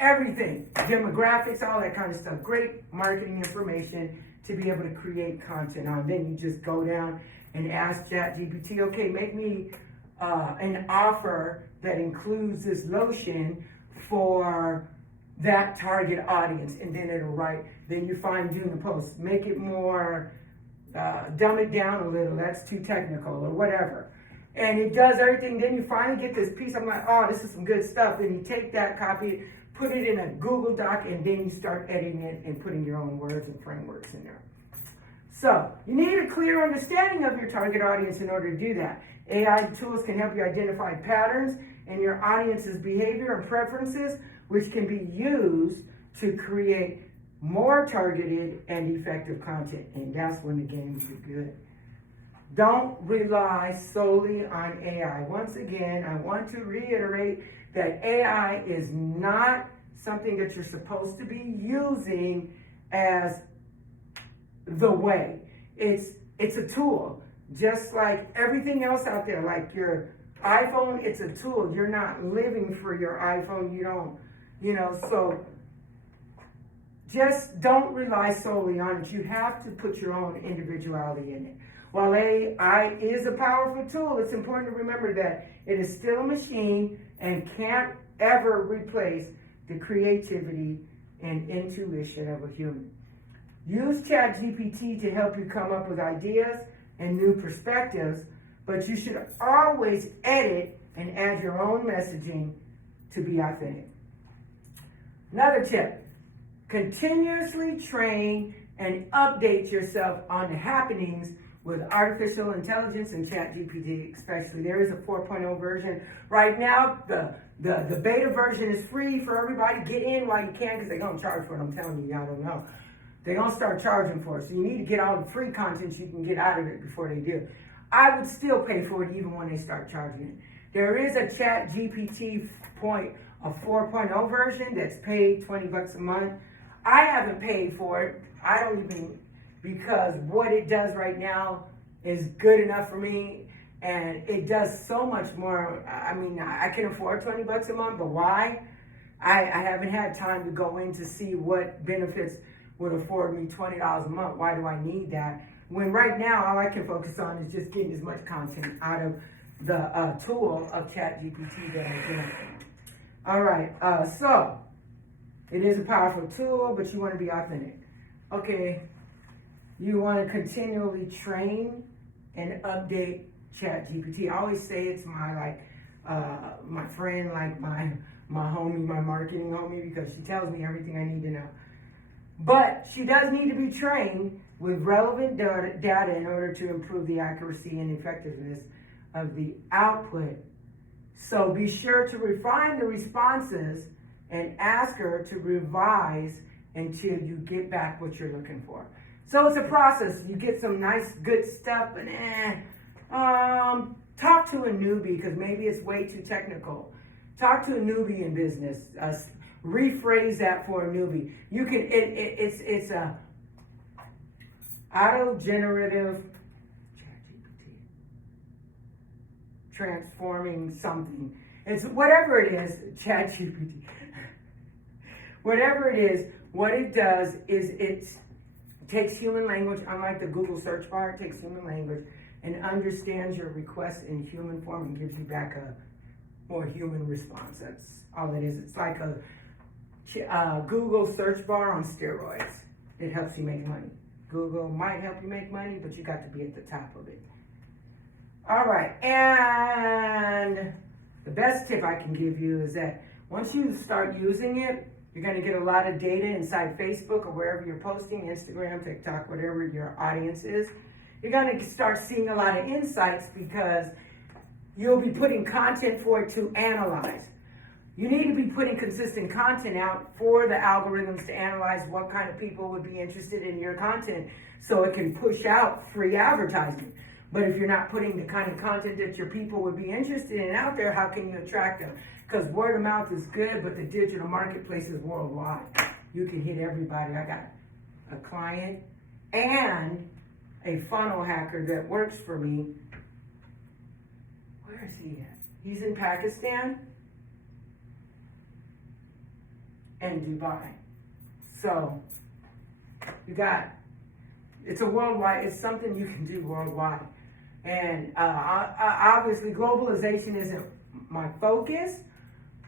everything, demographics, all that kind of stuff. Great marketing information to be able to create content on. Then you just go down and ask ChatGPT, okay, make me an offer that includes this lotion for that target audience, and then it'll write. Then you fine tune the post, make it more, dumb it down a little. That's too technical or whatever. And it does everything. Then you finally get this piece. I'm like, oh, this is some good stuff. Then you take that copy, put it in a Google Doc, and then you start editing it and putting your own words and frameworks in there. So you need a clear understanding of your target audience in order to do that. AI tools can help you identify patterns in your audience's behavior and preferences, which can be used to create more targeted and effective content. And that's when the games are good. Don't rely solely on AI. Once again, I want to reiterate that AI is not something that you're supposed to be using as the way. It's a tool, just like everything else out there, like your iPhone, it's a tool. You're not living for your iPhone. You don't, so just don't rely solely on it. You have to put your own individuality in it. While AI is a powerful tool, it's important to remember that it is still a machine and can't ever replace the creativity and intuition of a human. Use ChatGPT to help you come up with ideas and new perspectives, but you should always edit and add your own messaging to be authentic. Another tip, continuously train and update yourself on the happenings with artificial intelligence and ChatGPT especially. There is a 4.0 version. Right now, the beta version is free for everybody. Get in while you can because they're going to charge for it. I'm telling you, y'all don't know. They're going to start charging for it. So you need to get all the free content you can get out of it before they do. I would still pay for it even when they start charging it. There is a ChatGPT 4.0 version that's paid $20 a month. I haven't paid for it. I don't even, because what it does right now is good enough for me, and it does so much more. I mean, I can afford $20 a month, but why? I haven't had time to go in to see what benefits would afford me $20 a month. Why do I need that? When right now, all I can focus on is just getting as much content out of the tool of ChatGPT that I can. All right, so it is a powerful tool, but you want to be authentic. Okay, you want to continually train and update ChatGPT. I always say it's my my friend, like my homie, my marketing homie, because she tells me everything I need to know. But she does need to be trained with relevant data in order to improve the accuracy and effectiveness of the output. So be sure to refine the responses and ask her to revise until you get back what you're looking for. So it's a process. You get some nice, good stuff, but talk to a newbie because maybe it's way too technical. Talk to a newbie in business. Rephrase that for a newbie. You can. It's a auto-generative ChatGPT transforming something. It's whatever it is. ChatGPT. Whatever it is, what it does is it takes human language, unlike the Google search bar. It takes human language and understands your request in human form and gives you back a more human response. That's all it is. It's like a Google search bar on steroids. It helps you make money. Google might help you make money, but you got to be at the top of it. All right, and the best tip I can give you is that once you start using it, you're going to get a lot of data inside Facebook or wherever you're posting, Instagram, TikTok, whatever your audience is. You're going to start seeing a lot of insights because you'll be putting content for it to analyze. You need to be putting consistent content out for the algorithms to analyze what kind of people would be interested in your content so it can push out free advertising. But if you're not putting the kind of content that your people would be interested in out there, how can you attract them? Because word of mouth is good, but the digital marketplace is worldwide. You can hit everybody. I got a client and a funnel hacker that works for me. Where is he at? He's in Pakistan and Dubai. So it's a worldwide, it's something you can do worldwide. And obviously globalization isn't my focus,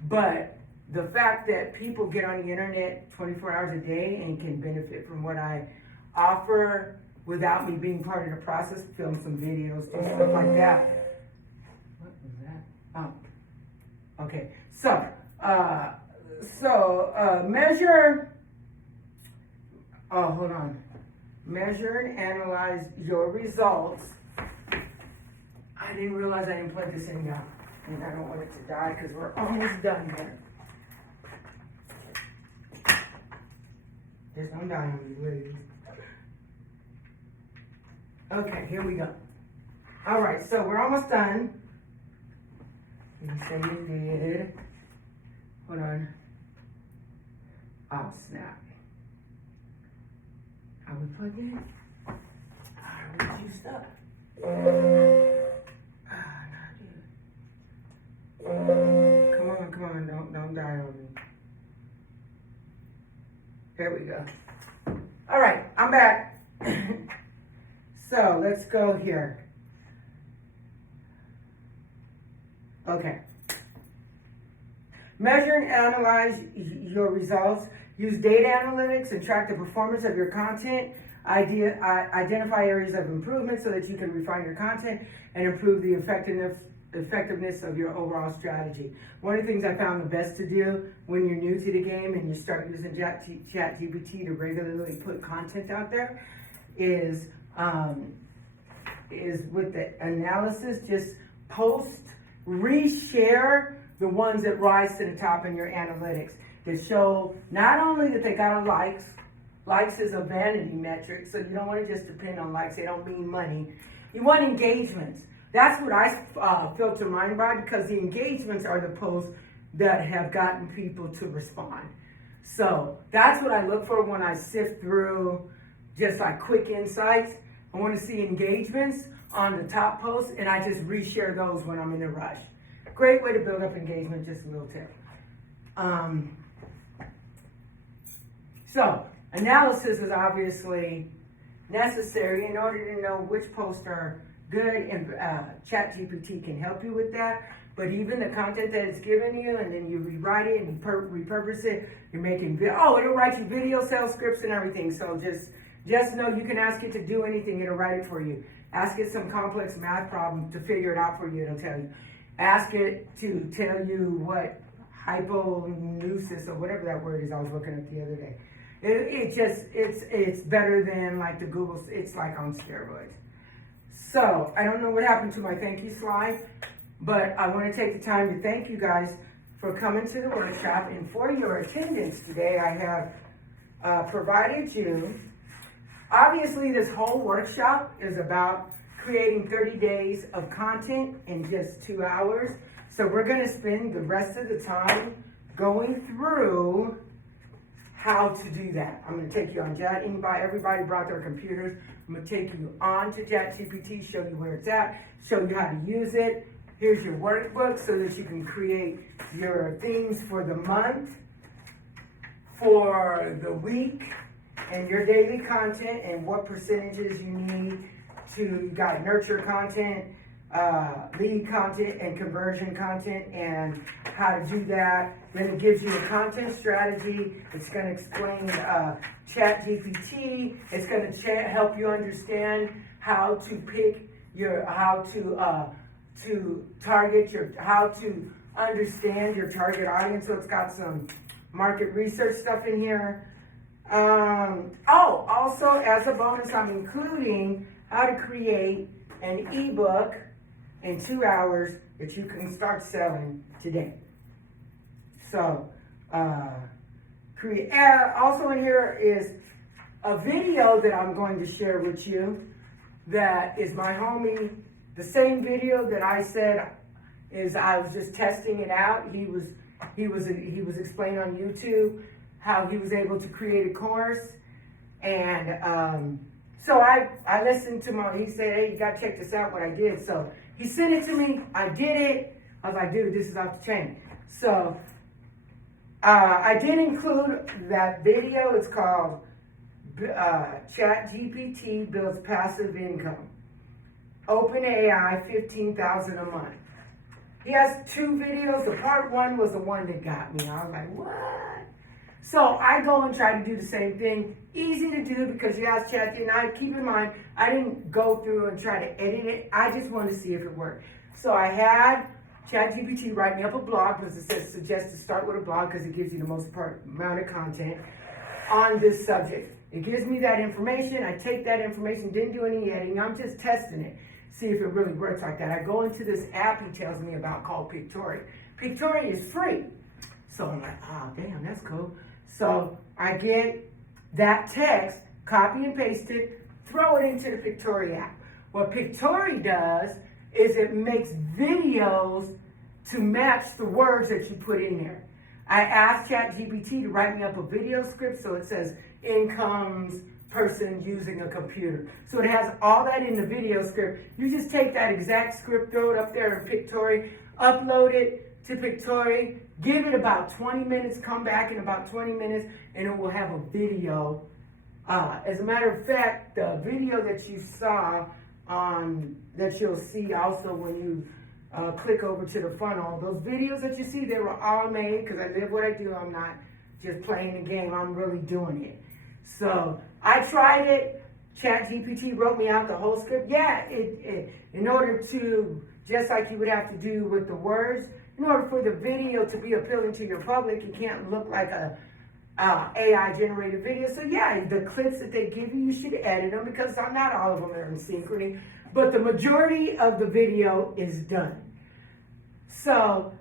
but the fact that people get on the internet 24 hours a day and can benefit from what I offer without me being part of the process, film some videos, do stuff like that. What was that? Oh, okay. So measure, hold on. Measure and analyze your results. I didn't realize I didn't plug this in yet. And I don't want it to die because we're almost done here. Just don't die on me, please. Okay, here we go. All right, so we're almost done. You say you did. Hold on. Oh, snap. Are we plugged in? Are we juiced up? Not yet. Come on, don't die on me. There we go. All right, I'm back. So let's go here. Okay. Measure and analyze your results. Use data analytics and track the performance of your content. Identify areas of improvement so that you can refine your content and improve the effectiveness of your overall strategy. One of the things I found the best to do when you're new to the game and you start using ChatGPT to regularly put content out there is with the analysis, just post, reshare the ones that rise to the top in your analytics that show not only that they got likes. Likes is a vanity metric, so you don't want to just depend on likes. They don't mean money. You want engagements. That's what I filter mine by, because the engagements are the posts that have gotten people to respond. So that's what I look for when I sift through just like quick insights. I want to see engagements on the top posts, and I just reshare those when I'm in a rush. Great way to build up engagement, just a little tip. So analysis is obviously necessary in order to know which posts are good, and ChatGPT can help you with that. But even the content that it's given you, and then you rewrite it and repurpose it, you're making it'll write you video sales scripts and everything. So just know you can ask it to do anything, it'll write it for you. Ask it some complex math problem to figure it out for you, it'll tell you. Ask it to tell you what hyponusis or whatever that word is I was looking at the other day. It's better than like the Google, it's like on steroids. So I don't know what happened to my thank you slide, but I want to take the time to thank you guys for coming to the workshop and for your attendance today. I have provided you, obviously this whole workshop is about creating 30 days of content in just 2 hours. So we're going to spend the rest of the time going through how to do that. I'm going to take you on everybody brought their computers. I'm going to take you on to ChatGPT, show you where it's at, show you how to use it. Here's your workbook so that you can create your themes for the month, for the week, and your daily content, and what percentages you need to, you got nurture content, lead content, and conversion content, and how to do that. Then it gives you a content strategy. It's going to explain ChatGPT. It's going to help you understand how to pick your, how to target your, how to understand your target audience. So it's got some market research stuff in here. Also as a bonus, I'm including how to create an ebook in 2 hours that you can start selling today. So, also in here is a video that I'm going to share with you that is my homie, the same video that I said is I was just testing it out. He was explaining on YouTube how he was able to create a course, and so I listened to he said, hey, you gotta check this out, what I did. So he sent it to me, I did it. I was like, dude, this is off the chain. So I did include that video. It's called ChatGPT Builds Passive Income. OpenAI, $15,000 a month. He has 2 videos. The part 1 was the one that got me. I was like, what? So I go and try to do the same thing. Easy to do because you ask Chat, and I keep in mind, I didn't go through and try to edit it. I just wanted to see if it worked. So I had ChatGPT write me up a blog because it says suggest to start with a blog because it gives you the most amount of content on this subject. It gives me that information. I take that information, didn't do any editing. I'm just testing it, see if it really works like that. I go into this app he tells me about called Pictory. Pictory is free. So I'm like, oh, damn, that's cool. So I get that text, copy and paste it, throw it into the Pictory app. What Pictory does is it makes videos to match the words that you put in there. I asked ChatGPT to write me up a video script, so it says incomes person using a computer. So it has all that in the video script. You just take that exact script, throw it up there in Pictory, upload it to Pictory, give it about 20 minutes, come back in about 20 minutes, and it will have a video. As a matter of fact, the video that you saw that you'll see also when you click over to the funnel, those videos that you see, they were all made because I live what I do. I'm not just playing the game, I'm really doing it. So I tried it. ChatGPT wrote me out the whole script. Yeah, in order to, just like you would have to do with the words, in order for the video to be appealing to your public, you can't look like a AI generated video. So yeah, the clips that they give you, you should edit them because not all of them are in synchrony, but the majority of the video is done. So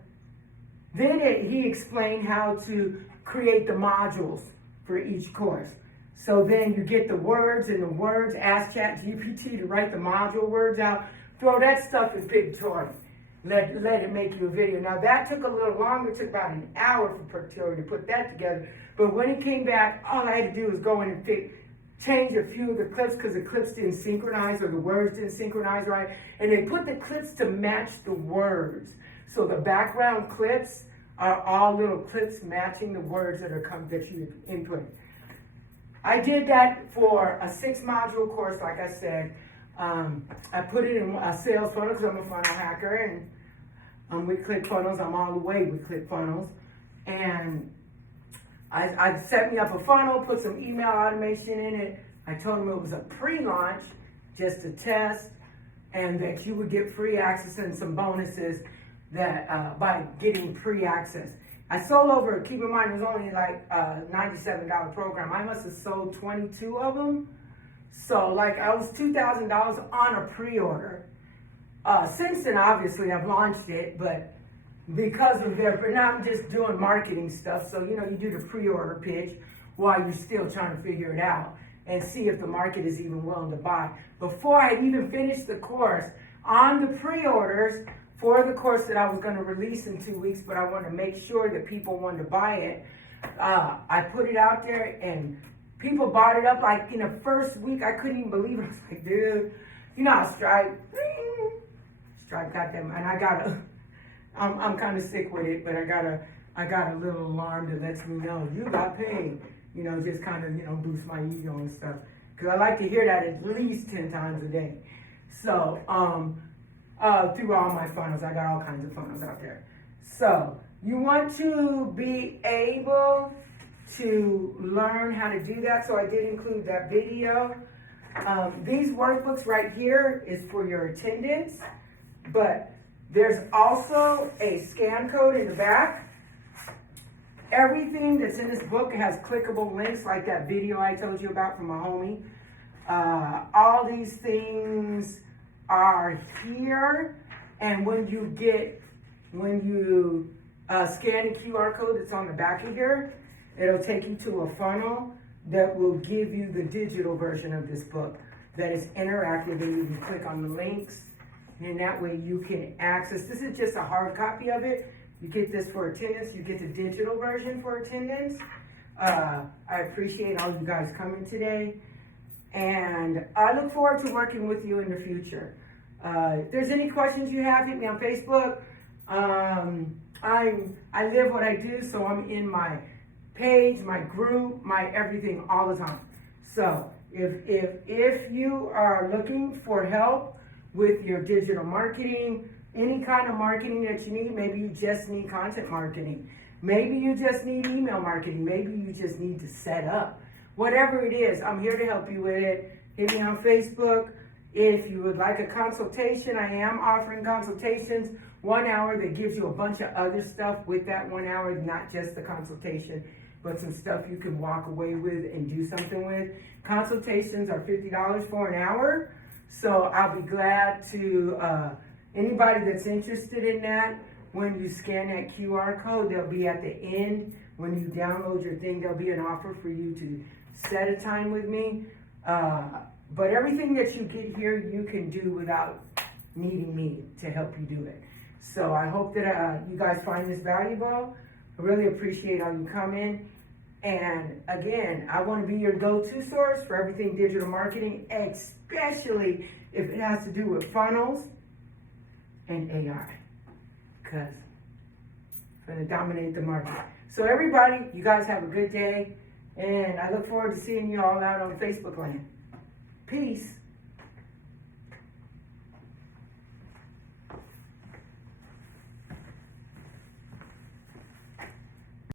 then he explained how to create the modules for each course. So then you get the words, ask ChatGPT to write the module words out, throw that stuff in Pictory. Let it make you a video. Now that took a little longer, it took about an hour for Pictory to put that together. But when it came back, all I had to do was go in and change a few of the clips because the clips didn't synchronize or the words didn't synchronize right. And they put the clips to match the words. So the background clips are all little clips matching the words that you input. I did that for a 6-module course, like I said. I put it in a sales funnel because I'm a funnel hacker, and with ClickFunnels, I'm all the way with ClickFunnels. And I set me up a funnel, put some email automation in it. I told them it was a pre-launch, just a test, and that you would get free access and some bonuses that by getting pre-access. I sold over, keep in mind, it was only like a $97 program. I must have sold 22 of them. So like I was $2,000 on a pre-order. Since then, obviously, I've launched it, but because of but now I'm just doing marketing stuff. So, you do the pre-order pitch while you're still trying to figure it out and see if the market is even willing to buy. Before I even finished the course, on the pre-orders for the course that I was going to release in 2 weeks, but I wanted to make sure that people wanted to buy it, I put it out there and people bought it up. Like in the first week, I couldn't even believe it. I was like, dude, how Stripe got them, and I'm kind of sick with it, but I got a little alarm that lets me know you got paid. Just kind of boost my ego and stuff, because I like to hear that at least 10 times a day. So through all my funnels, I got all kinds of funnels out there. So you want to be able to learn how to do that. So I did include that video. These workbooks right here is for your attendance, but there's also a scan code in the back. Everything that's in this book has clickable links like that video I told you about from my homie. All these things are here, and when you scan the QR code that's on the back of here, it'll take you to a funnel that will give you the digital version of this book that is interactive, and you can click on the links, and that way you can access. This is just a hard copy of it. You get this for attendance. You get the digital version for attendance. I appreciate all you guys coming today, and I look forward to working with you in the future. If there's any questions you have, hit me on Facebook. I live what I do, so I'm in my page, my group, my everything all the time. So if you are looking for help with your digital marketing, any kind of marketing that you need, maybe you just need content marketing, maybe you just need email marketing, maybe you just need to set up, whatever it is, I'm here to help you with it. Hit me on Facebook. If you would like a consultation, I am offering consultations, 1 hour that gives you a bunch of other stuff with that 1 hour, not just the consultation, but some stuff you can walk away with and do something with. Consultations are $50 for an hour, so I'll be glad to, anybody that's interested in that, when you scan that QR code, they'll be at the end. When you download your thing, there'll be an offer for you to set a time with me. But everything that you get here, you can do without needing me to help you do it. So I hope that you guys find this valuable. I really appreciate all you coming. And again, I want to be your go-to source for everything digital marketing, especially if it has to do with funnels and AI, because it's going to dominate the market. So everybody, you guys have a good day, and I look forward to seeing you all out on Facebook land. Peace.